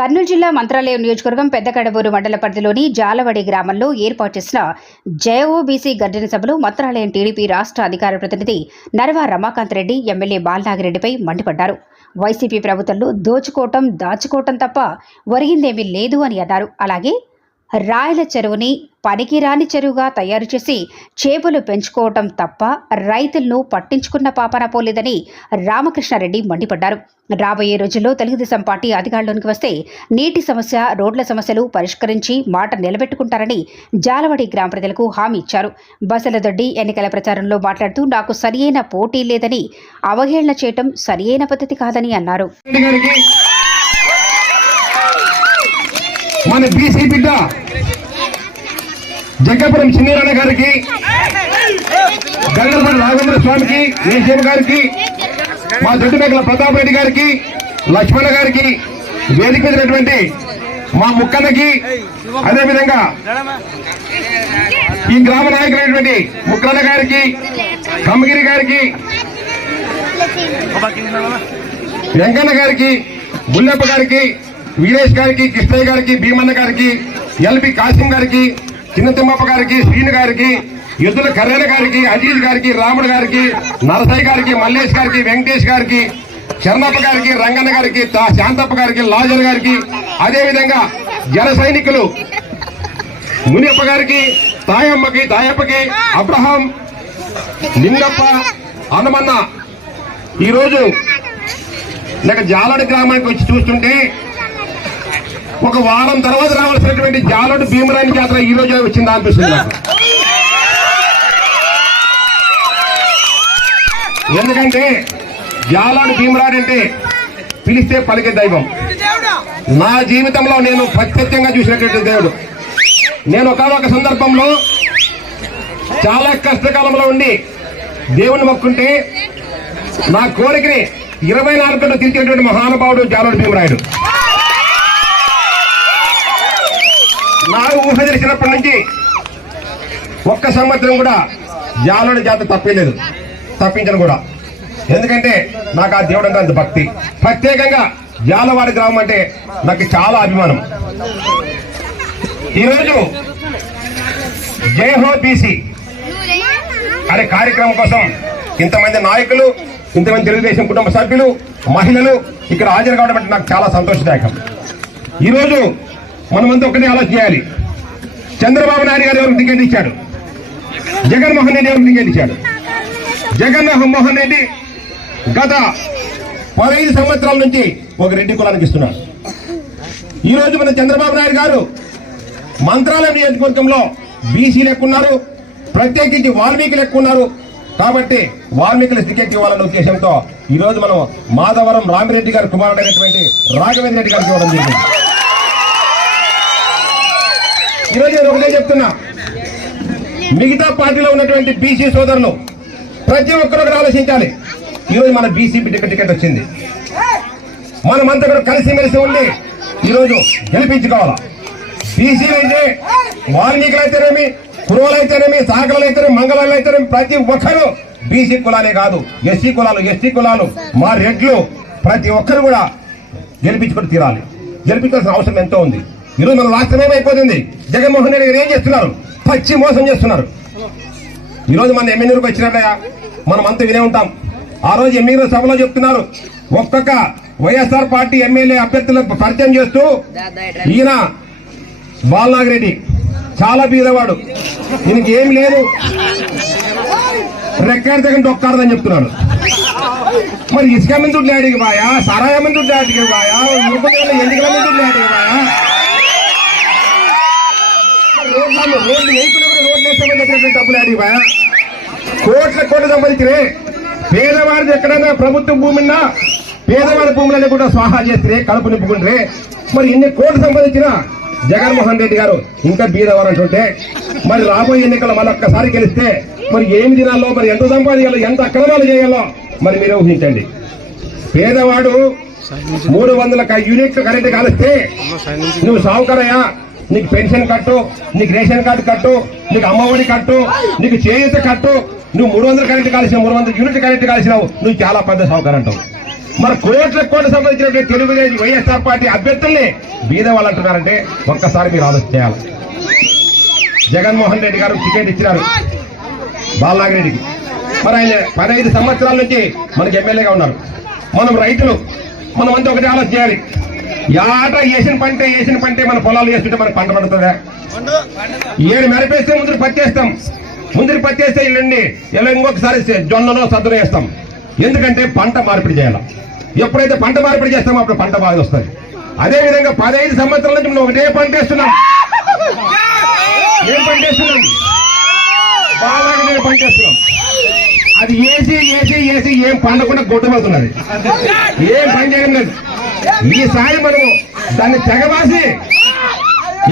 కర్నూలు జిల్లా మంత్రాలయం నియోజకవర్గం పెద్దకడబూరు మండల పరిధిలోని జాలవడి గ్రామంలో ఏర్పాటు చేసిన జేఓబీసీ గర్జన సభలో మంత్రాలయం టీడీపీ రాష్ట్ర అధికార ప్రతినిధి నరవా రమాకాంత్ రెడ్డి ఎమ్మెల్యే బాలనాగిరెడ్డిపై మండిపడ్డారు. వైసీపీ ప్రభుత్వంలో దోచుకోవటం దాచుకోవటం తప్ప ఒరిగిందేమీ లేదు అని అన్నారు. అలాగే రాయల చెరువుని పనికిరాని చెరువుగా తయారు చేసి చేపలు పెంచుకోవటం తప్ప రైతులను పట్టించుకున్న పాపన పోలేదని రామకృష్ణారెడ్డి మండిపడ్డారు. రాబోయే రోజుల్లో తెలుగుదేశం పార్టీ అధికారంలోనికి వస్తే నీటి సమస్య రోడ్ల సమస్యలు పరిష్కరించి మాట నిలబెట్టుకుంటారని జాలవాడి గ్రామ ప్రజలకు హామీ ఇచ్చారు. బసలదొడ్డి ఎన్నికల ప్రచారంలో మాట్లాడుతూ నాకు సరియైన పోటీ లేదని అవహేళన చేయటం సరియైన పద్ధతి కాదని అన్నారు. మన బీసీ బిడ్డ జగ్గపురం చిన్నీరణ గారికి గంగలపల్లి రాఘవేంద్ర స్వామికి ఏసీఎం గారికి మా దొడ్డిమేకల ప్రతాప్ రెడ్డి గారికి లక్ష్మణ గారికి వేదిక మీదటువంటి మా ముక్కన్నకి అదేవిధంగా ఈ గ్రామ నాయకులైనటువంటి ముక్కన్న గారికి కమ్మగిరి గారికి వెంకన్న గారికి బుల్లప్ప గారికి వీరేష్ గారికి కృష్ణయ్య గారికి భీమన్న గారికి ఎల్పి కాసిం గారికి చిన్న తిమ్మప్ప గారికి శ్రీను గారికి ఎద్దుల కర్రయ్య గారికి అజీజ్ గారికి రాముడు గారికి నరసయ్య గారికి మల్లేష్ గారికి వెంకటేష్ గారికి చరణప్ప గారికి రంగన్న గారికి తా- శాంతప్ప గారికి లాజర్ గారికి అదేవిధంగా జన సైనికులు మునియప్ప గారికి తాయమ్మకి తాయప్పకి అబ్రహాం నిన్నప్ప హనుమన్న. ఈరోజు నాకు జాలడి గ్రామానికి వచ్చి చూస్తుంటే ఒక వారం తర్వాత రావాల్సినటువంటి జాలడు భీమరాయని జాతర ఈ రోజే వచ్చిందా అనిపిస్తుంది ఎందుకంటే జాలాడు భీమరాడు అంటే పిలిస్తే పలికే దైవం. నా జీవితంలో నేను ప్రత్యక్షంగా చూసినటువంటి దేవుడు. నేను ఒకనొక సందర్భంలో చాలా కష్టకాలంలో ఉండి దేవుని మొక్కుంటే నా కోరికని ఇరవై నాలుగు గంటలు తీర్చేటువంటి మహానుభావుడు జాలోడు భీమరాయుడు. నాకు ఊహ తెలిసినప్పటి నుంచి ఒక్క సంవత్సరం కూడా జాలోడి జాత తప్పలేదు. తప్పించను కూడా. ఎందుకంటే నాకు ఆ దేవుడు అంటే అంత భక్తి. ప్రత్యేకంగా జాలవాడి గ్రామం అంటే నాకు చాలా అభిమానం. ఈరోజు జయహో బీసీ అనే కార్యక్రమం కోసం ఇంతమంది నాయకులు ఇంతమంది తెలుగుదేశం కుటుంబ సభ్యులు మహిళలు ఇక్కడ హాజరు కావడం అంటే నాకు చాలా సంతోషదాయకం. ఈరోజు మనమంతా ఒకటే ఆలోచన చేయాలి. చంద్రబాబు నాయుడు గారు ఎవరికి టికెట్ ఇచ్చాడు? జగన్మోహన్ రెడ్డి ఎవరికి టికెట్ ఇచ్చాడు? జగన్మోహన్ రెడ్డి గత పదహైదు సంవత్సరాల నుంచి ఒక రెడ్డి కులానికి ఇస్తున్నాడు. ఈరోజు మన చంద్రబాబు నాయుడు గారు మంత్రాలయం నియోజకవర్గంలో బీసీలు ఎక్కున్నారు ప్రత్యేకించి వాల్మీకులు ఎక్కున్నారు కాబట్టి వాల్మీకుల టికెట్ ఇవ్వాలనే ఉద్దేశంతో ఈరోజు మనం మాధవరం రామిరెడ్డి గారి కుమారుడు అయినటువంటి రాఘవేంద్ర రెడ్డి గారికి ఇవ్వడం జరిగింది. ఈరోజు నేను ఒకటే చెప్తున్నా. మిగతా పార్టీలో ఉన్నటువంటి బీసీ సోదరులు ప్రతి ఒక్కరు ఒకరు ఆలోచించాలి. ఈరోజు మన బీసీపీ టికెట్ టికెట్ వచ్చింది. మనమంతా కూడా కలిసిమెలిసి ఉండి ఈరోజు గెలిపించుకోవాలా? బీసీలు అయితే వాల్మీకులు అయితేనేమి కురువలు అయితేనేమి సాగలు అయితేనేమి మంగళాలు అయితేనేమి ప్రతి ఒక్కరు బీసీ కులాలే కాదు ఎస్సీ కులాలు ఎస్టీ కులాలు మా రెడ్లు ప్రతి ఒక్కరు కూడా గెలిపించుకొని తీరాలి. గెలిపించాల్సిన అవసరం ఎంతో ఉంది. ఈరోజు మన రాష్ట్రం ఏమైపోతుంది? జగన్మోహన్ రెడ్డి గారు ఏం చేస్తున్నారు? పచ్చి మోసం చేస్తున్నారు. ఈరోజు మన ఎమ్మెల్యేలకు వచ్చినట్టయా మనం అంతా వినే ఉంటాం. ఆ రోజు ఎమ్మెల్యే సభలో చెప్తున్నారు. ఒక్కొక్క వైఎస్ఆర్ పార్టీ ఎమ్మెల్యే అభ్యర్థులకు పరిచయం చేస్తూ ఈయన బాలనాగిరెడ్డి చాలా బీదవాడు. ఈయనకి ఏం లేదు. రెక్కడి దగ్గర ఒక్కడదని చెప్తున్నాడు. మరి ఇసుక మీద డాడీకి బాయా సరాయ మీద దుడ్లాడికి బాయా ఎందుకు ఎన్నికల బాయా రోడ్లు రోడ్లు కూడా రోడ్లు చెప్పినటువంటి డబ్బులు కోట్ల కోట్లు సంపాదించరే పేదవాడిది ఎక్కడైనా ప్రభుత్వ భూమిన్నా పేదవాడి భూములన్నీ కూడా స్వాహా చేస్తే కడుపు నింపుకుంటే. మరి ఇన్ని కోట్లు సంపాదించిన జగన్మోహన్ రెడ్డి గారు ఇంకా బీదవారు అంటుంటే మరి రాబోయే ఎన్నికలు మరొక్కసారి గెలిస్తే మరి ఏమి దినాల్లో మరి ఎంత సంపాదించాలో ఎంత అక్రమాలు చేయాలో మరి మీరు ఊహించండి. పేదవాడు మూడు వందల యూనిట్లు కరెంట్ కాలిస్తే నువ్వు సావుకరయ్యా. నీకు పెన్షన్ కట్టు నీకు రేషన్ కార్డు కట్టు నీకు అమ్మఒడి కట్టు నీకు చేయూత కట్టు నువ్వు మూడు వందల కరెంట్ కాల్సినావు మూడు వందల యూనిట్ కరెంట్ కాల్సినావు నువ్వు చాలా పెద్ద సౌకర్యం అంటావు. మరి కోట్ల కోట్లు సంబంధించినటువంటి తెలుగుదేశం వైఎస్ఆర్ పార్టీ అభ్యర్థుల్ని బీద వాళ్ళు అంటున్నారంటే ఒక్కసారి మీరు ఆలోచన చేయాలి. జగన్మోహన్ రెడ్డి గారు టికెట్ ఇచ్చినారు బాలనాగిరెడ్డికి. మరి ఆయన పదహైదు సంవత్సరాల నుంచి మనకి ఎమ్మెల్యేగా ఉన్నారు. మనం రైతులు మనం అంతా ఒకటి ఆలోచన చేయాలి. యాట వేసిన పంట వేసిన పంటే మన పొలాలు వేస్తుంటే మనకు పంట పడుతుందా? ఏడు మెరపేస్తే ముందు పత్తేస్తాం. ముందు పత్తేస్తే ఇల్లండి ఇలా ఇంకొకసారి జొన్నలో సద్దులు వేస్తాం. ఎందుకంటే పంట మార్పిడి చేయాలి. ఎప్పుడైతే పంట మార్పిడి చేస్తామో అప్పుడు పంట బాగా వస్తుంది. అదే విధంగా పదహైదు సంవత్సరాల నుంచి మనం ఒకటే పంట వేస్తున్నాం. ఏం పంట వేస్తున్నాం? బాగా పంట వేస్తున్నాం. అది ఏసీ ఏసీ ఏసీ ఏం పండకుండా గొడ్డమవుతున్నది. ఏం పని చేయడం లేదు. ఈ ఈసారి మనము దాన్ని తెగబాసి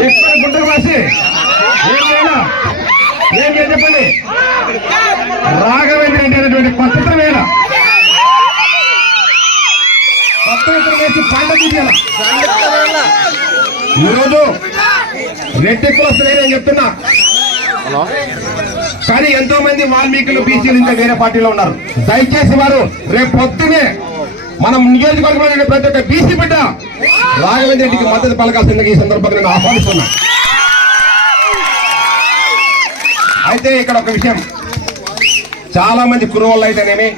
ఎక్కడ గుంటలు బాసి ఏం చేయాలి? చెప్పండి? రాఘవేంద్ర రెడ్డి అనేటువంటి కొత్త వేళ. కొత్త విత్తనం వేసి పంట తీయాల ఈరోజు రెడ్డి కులస్తులు నేను చెప్తున్నా. కానీ ఎంతో మంది వాల్మీకులు బీసీలు ఇంకా వేరే పార్టీలో ఉన్నారు. దయచేసి వారు రేపు పొద్దునే మనం నియోజకవర్గంలో ప్రతి ఒక్క బీసీ బిడ్డ రాఘవేంద్ర రెడ్డికి మద్దతు పలకాల్సిందిగా ఈ సందర్భంగా నేను ఆహ్వానిస్తున్నా. అయితే ఇక్కడ ఒక విషయం. చాలా మంది కురువల్లో అయితేనేమి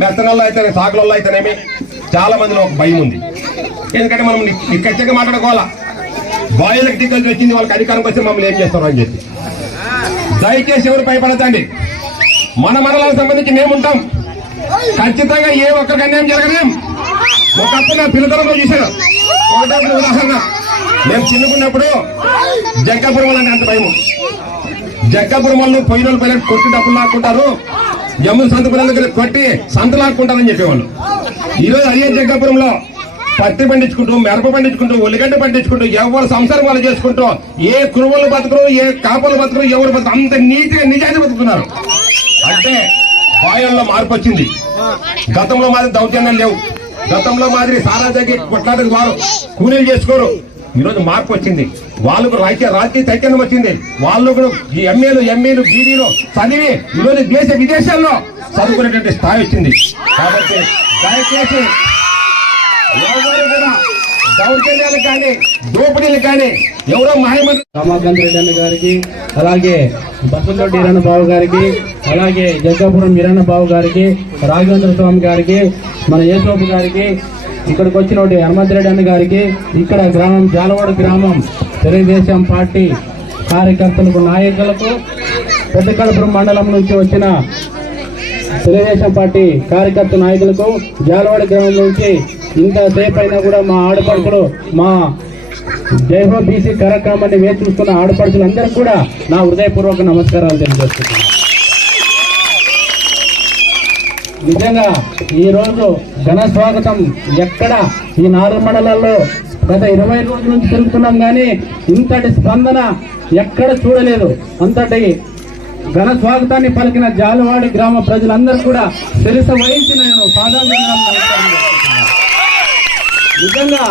మెత్తనల్లో అయితేనే సాగులలో అయితేనేమి చాలా మందిలో ఒక భయం ఉంది. ఎందుకంటే మనం ఖచ్చితంగా మాట్లాడుకోవాలా? బాయిలకు టికెట్ వచ్చింది వాళ్ళకి అధికారంకి వస్తే మమ్మల్ని ఏం చేస్తారు అని చెప్పి. దయచేసి ఎవరు భయపడతండి మన మనలకు సంబంధించి మేముంటాం. ఖచ్చితంగా ఏ ఒక్కరికి అన్యాయం జరగలేం. ఒకప్పుడు నా పిల్లతనంలో చూశాను ఒకటే ఉదాహరణ. మేము చిన్నకున్నప్పుడు జగ్గాపురం వాళ్ళని అంత భయము. జగ్గాపురం వాళ్ళు పోయిన వాళ్ళు పోయిన కొట్టి డబ్బులు లాక్కుంటారు. జమ్ముల సంత పిల్లలకి కొట్టి సంత లాక్కుంటారని చెప్పేవాళ్ళు. ఈ రోజు అయ్యే జగ్గాపురంలో పత్తి పండించుకుంటూ మిరప పండించుకుంటూ ఉల్లిగడ్డ పండించుకుంటూ ఎవరు సంసారం వాళ్ళు చేసుకుంటూ ఏ కురువలు బతుకులు ఏ కాపలు బతుకులు ఎవరు బతుకు అంత నీతిగా నిజాన్ని బతుకుతున్నారు. అంటే బాయల్లో మార్పు వచ్చింది. గతంలో మాదిరి దౌర్జన్యాలు లేవు. గతంలో మాదిరి సారా తగ్గి కొట్లాటకు వారు కూలీలు చేసుకోరు. ఈరోజు మార్పు వచ్చింది. వాళ్ళకు రాజకీయ రాజకీయ చైతన్యం వచ్చింది. వాళ్ళు కూడా ఈ ఎంఏలు ఎంఏలు బీడీలు చదివి ఈరోజు దేశ విదేశాల్లో చదువుకునేటువంటి స్థాయి వచ్చింది. కాబట్టి దయచేసి ఎవరు కూడా దౌర్జన్యాలు కానీ దోపిడీలు కానీ ఎవరో మహిమంత్రి రమాకాంత్ రెడ్డి అన్న గారికి అలాగే బసంతోటి ఈరన్న బాబు గారికి అలాగే జగ్గాపురం ఈరన్న బాబు గారికి రాఘవేంద్ర స్వామి గారికి మన యేసోపు గారికి ఇక్కడికి వచ్చిన హనుమంత్ రెడ్డి అన్న గారికి ఇక్కడ గ్రామం జాలవాడ గ్రామం తెలుగుదేశం పార్టీ కార్యకర్తలకు నాయకులకు పెద్దకడపురం మండలం నుంచి వచ్చిన తెలుగుదేశం పార్టీ కార్యకర్త నాయకులకు జాలవాడ గ్రామం నుంచి ఇంతసేపు అయినా కూడా మా ఆడపడుకులు మా జైహో బీసీ కార్యక్రమాన్ని వేచి చూస్తున్న ఆడపడుచులందరికీ కూడా నా హృదయపూర్వక నమస్కారాలు తెలియజేస్తున్నాను. నిజంగా ఈ రోజు ఘన స్వాగతం ఎక్కడ? ఈ నాలుగు మండలాల్లో గత ఇరవై రోజుల నుంచి తిరుగుతున్నాం కానీ ఇంతటి స్పందన ఎక్కడ చూడలేదు. అంతటి ఘన స్వాగతాన్ని పలికిన జాలవాడి గ్రామ ప్రజలందరూ కూడా శిరస వహించి నేను పాదాభివందనాలు నిజంగా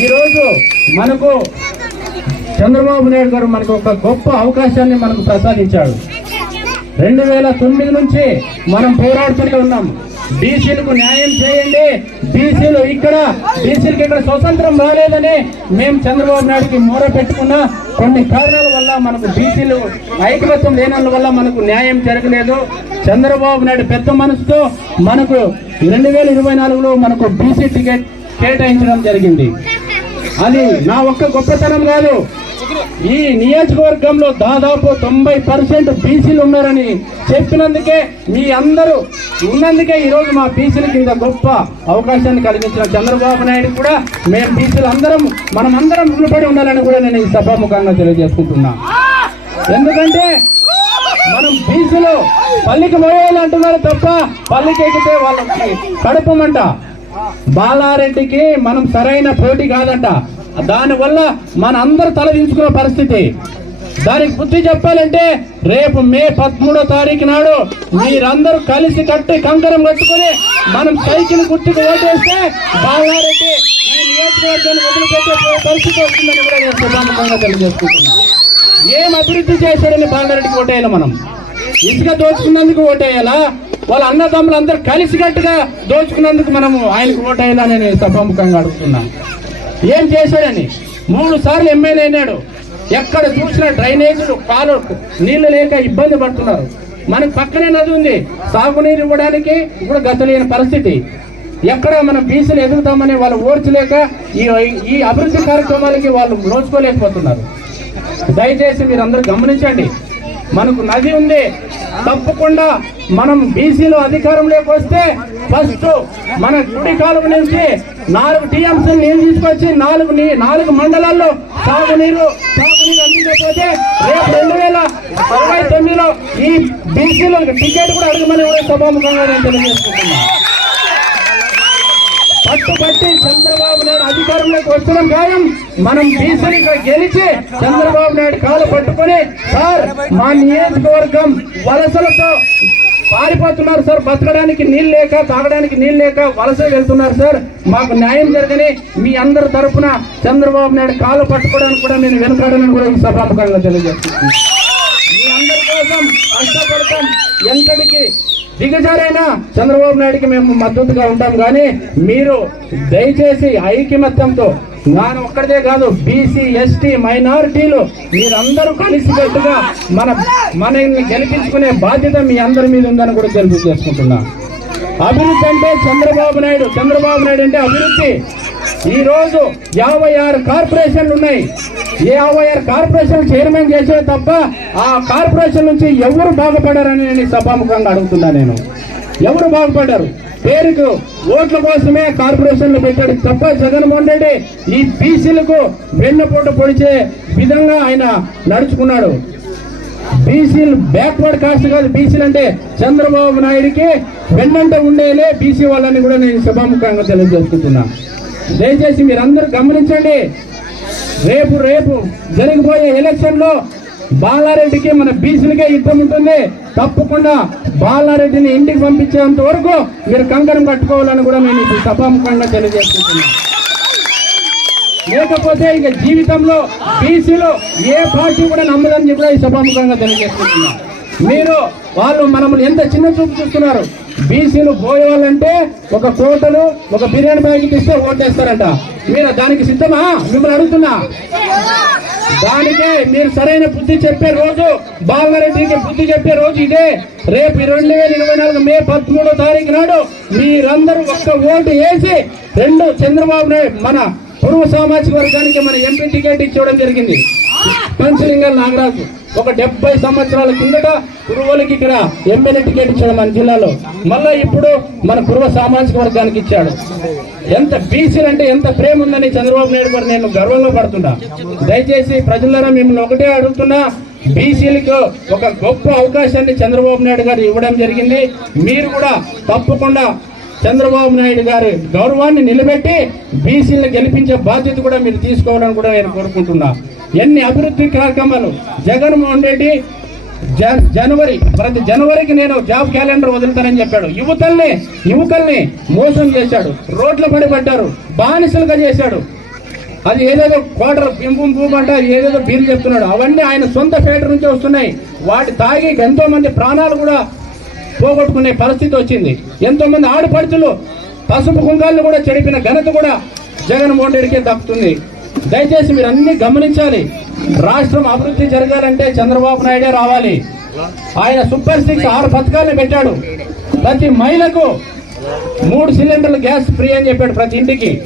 ఈరోజు మనకు చంద్రబాబు నాయుడు గారు మనకు ఒక గొప్ప అవకాశాన్ని మనకు ప్రసాదించాడు. రెండు వేల తొమ్మిది నుంచి మనం పోరాడుతూనే ఉన్నాం. బీసీలకు న్యాయం చేయండి. బీసీలు ఇక్కడ బీసీలకు ఇక్కడ స్వతంత్రం రాలేదని మేము చంద్రబాబు నాయుడుకి మూర పెట్టుకున్న కొన్ని కారణాల వల్ల మనకు బీసీలు ఐకమత్యం లేనందు వల్ల మనకు న్యాయం జరగలేదు. చంద్రబాబు నాయుడు పెద్ద మనసుతో మనకు రెండు వేల ఇరవై నాలుగులో మనకు బీసీ టికెట్ కేటాయించడం జరిగింది. అది నా ఒక్క గొప్పతనం కాదు. ఈ నియోజకవర్గంలో దాదాపు తొంభై పర్సెంట్ బీసీలు ఉన్నారని చెప్పినందుకే మీ అందరూ ఉన్నందుకే ఈరోజు మా బీసీల కింద గొప్ప అవకాశాన్ని కలిగించిన చంద్రబాబు నాయుడు కూడా మేము బీసీలు అందరం మనం అందరం రుణపడి ఉండాలని కూడా నేను ఈ సభాముఖంగా తెలియజేసుకుంటున్నా. ఎందుకంటే మనం బీసీలు పల్లికి పోయేయాలి అంటున్నారు తప్ప పల్లికి ఎక్కితే వాళ్ళకి కడపమంట బాలారెడ్డికి మనం సరైన పోటీ కాదంట. దానివల్ల మన అందరూ తలదించుకున్న పరిస్థితి. దానికి బుద్ధి చెప్పాలంటే రేపు మే పదమూడో తారీఖు నాడు మీరందరూ కలిసి కట్టి కంకరం కట్టుకుని మనం సైకిల్ గుర్తుకు ఓటేస్తే బాలారెడ్డి ఈ నియోజకవర్గాన్ని వదిలిపెట్టే పరిస్థితి వస్తుందని కూడా నేను సభాముఖంగా తెలియజేసుకుంటున్నాను. ఏం అభివృద్ధి చేశాడని బాలారెడ్డికి ఓటేయాలి మనం? ఇసుక దోచుకున్నందుకు ఓటేయాలా? వాళ్ళ అన్నదమ్ములు అందరూ కలిసికట్టుగా దోచుకున్నందుకు మనము ఆయనకు ఓటేయాలని నేను సభాముఖంగా అడుగుతున్నాను. ఏం చేశాడని? మూడు సార్లు ఎమ్మెల్యే అయినాడు. ఎక్కడ చూసినా డ్రైనేజీలు కాలు నీళ్ళు లేక ఇబ్బంది పడుతున్నారు. మనకు పక్కనే నది ఉంది. సాగునీరు ఇవ్వడానికి ఇప్పుడు గతలేని పరిస్థితి. ఎక్కడ మనం బీసీలు ఎదుగుతామని వాళ్ళు ఓర్చలేక ఈ ఈ అభివృద్ధి కార్యక్రమాలకి వాళ్ళు నోచుకోలేకపోతున్నారు. దయచేసి మీరు అందరూ గమనించండి. మనకు నది ఉంది. తప్పకుండా మనం బీసీలో అధికారంలోకి వస్తే ఫస్ట్ మన కుడి కాలువ నుంచి నాలుగు టీఎంసీ నీళ్ళు తీసుకొచ్చి నాలుగు నీ- నాలుగు మండలాల్లో సాగునీరు సాగునీరు అందించకపోతే రేపు రెండు వేల ఇరవై తొమ్మిదిలో ఈ బీసీలో టికెట్ కూడా అడగమని సభాముఖంగా నేను తెలియజేసుకుంటున్నాను. పట్టుబట్టి చంద్రబాబు నాయుడు అధికారంలోకి వస్తున్నాం ఖాయం మనం బీసీలు ఇక్కడ గెలిచి చంద్రబాబు నాయుడు కాలు పట్టుకొని సార్ మా నియోజకవర్గం వలసలతో పారిపోతున్నారు సార్. బతకడానికి నీళ్ళు లేక తాగడానికి నీళ్ళు లేక వలస వెళ్తున్నారు సార్. మాకు న్యాయం జరగని మీ అందరి తరఫున చంద్రబాబు నాయుడు కాలు పట్టుకోవడానికి కూడా నేను వెనుకాడనని కూడా ఈ సభాముఖంగా తెలియజేస్తున్నాను. మీ అందరి కోసం కష్టపడతాం. ఎంతటికి దిగజారైనా చంద్రబాబు నాయుడికి మేము మద్దతుగా ఉంటాం. కానీ మీరు దయచేసి ఐకమత్యంతో ನಾನು ఒక్కడిదే కాదు బీసీ ఎస్టీ మైనారిటీలు మీరందరూ కలిసికట్టుగా మన మనల్ని గెలిపించుకునే బాధ్యత మీ అందరి మీద ఉందని కూడా తెలుపు చేసుకుంటున్నా అభివృద్ధి అంటే చంద్రబాబు నాయుడు. చంద్రబాబు నాయుడు అంటే అభివృద్ధి. ఈ రోజు యాభై ఆరు కార్పొరేషన్లు ఉన్నాయి. యాభై ఆరు కార్పొరేషన్ చైర్మన్ చేసే తప్ప ఆ కార్పొరేషన్ నుంచి ఎవరు బాగుపడారని నేను సభాముఖంగా అడుగుతున్నా నేను. ఎవరు బాగుపడ్డారు పేరుకు ఓట్ల కోసమే కార్పొరేషన్లు పెట్టాడు తప్ప జగన్మోహన్ రెడ్డి ఈ బీసీలకు వెన్నపోట పొడిచే విధంగా ఆయన నడుచుకున్నాడు. బీసీలు బ్యాక్వర్డ్ కాస్ట్ కాదు బీసీలు అంటే చంద్రబాబు నాయుడికి వెన్నంట ఉండేలే బీసీ వాళ్ళని కూడా నేను సభాముఖంగా తెలియజేసుకుంటున్నాను దయచేసి మీరందరూ గమనించండి. రేపు రేపు జరిగిపోయే ఎలక్షన్లో బాలారెడ్డికి మన బీసీలకే యుద్ధం ఉంటుంది. తప్పకుండా బాలారెడ్డిని ఇంటికి పంపించేంత వరకు మీరు కంకణం కట్టుకోవాలని కూడా నేను ఇప్పుడు సభాముఖంగా తెలియజేస్తున్నాను లేకపోతే ఇక జీవితంలో బీసీలు ఏ పార్టీ కూడా నమ్మదని చెప్పి సభాముఖంగా తెలియజేస్తున్నాను మీరు వాళ్ళు మనల్ని ఎంత చిన్న చూపు చూస్తున్నారు? బీసీలు పోయేవాళ్ళంటే ఒక కోటలు ఒక బిర్యానీ ప్యాకెట్ ఇస్తే ఓటేస్తారంట. మీరు దానికి సిద్ధమా? మిమ్మల్ని అడుగుతున్నా. దానికే మీరు సరైన బుద్ధి చెప్పే రోజు బాలరెడ్డికి బుద్ధి చెప్పే రోజు ఇదే. రేపు రెండు వేల ఇరవై నాలుగు మే పదమూడో తారీఖు నాడు మీరందరూ ఒక్క ఓటు వేసి రెండు చంద్రబాబు నాయుడు మన పూర్వ సామాజిక వర్గానికి మన ఎంపీ టికెట్ ఇచ్చేయడం జరిగింది. పంచలింగల్ నాగరాజు ఒక డెబ్బై సంవత్సరాల కిందట కురువలకి ఇక్కడ ఎమ్మెల్యే టికెట్ ఇచ్చాడు మన జిల్లాలో. మళ్ళా ఇప్పుడు మన పూర్వ సామాజిక వర్గానికి ఇచ్చాడు. ఎంత బీసీలు అంటే ఎంత ప్రేమ ఉందని చంద్రబాబు నాయుడు గారు నేను గర్వంలో పడుతున్నా. దయచేసి ప్రజలారా మిమ్మల్ని ఒకటే అడుగుతున్నా బీసీలకు ఒక గొప్ప అవకాశాన్ని చంద్రబాబు నాయుడు గారు ఇవ్వడం జరిగింది. మీరు కూడా తప్పకుండా చంద్రబాబు నాయుడు గారి గౌరవాన్ని నిలబెట్టి బీసీలను గెలిపించే బాధ్యత కూడా మీరు తీసుకోవాలని కూడా నేను కోరుకుంటున్నా. ఎన్ని అభివృద్ధి కార్యక్రమాలు? జగన్మోహన్ రెడ్డి జ- జనవరి ప్రతి జనవరికి నేను జాబ్ క్యాలెండర్ వదులుతానని చెప్పాడు. యువతల్ని యువకుల్ని మోసం చేశాడు. రోడ్ల పడిపడ్డారు. బానిసలుగా చేశాడు. అది ఏదేదో క్వార్టర్ పింపుం పూమంట ఏదేదో బీర్లు చెప్తున్నాడు. అవన్నీ ఆయన సొంత ఫేటర్ నుంచి వస్తున్నాయి. వాటి తాగి ఎంతో మంది ప్రాణాలు కూడా పోగొట్టుకునే పరిస్థితి వచ్చింది. ఎంతో మంది ఆడపడుచులు పసుపు కుంగాలను కూడా చెడిపిన ఘనత కూడా జగన్మోహన్ రెడ్డికే దక్కుతుంది. దయచేసి మీరు అన్ని గమనించాలి. రాష్ట్రం అభివృద్ధి జరగాలంటే చంద్రబాబు నాయుడే రావాలి. ఆయన సూపర్ సిక్స్ ఆరు పథకాలను పెట్టాడు. ప్రతి మహిళకు మూడు సిలిండర్లు గ్యాస్ ఫ్రీ అని చెప్పాడు ప్రతి ఇంటికి.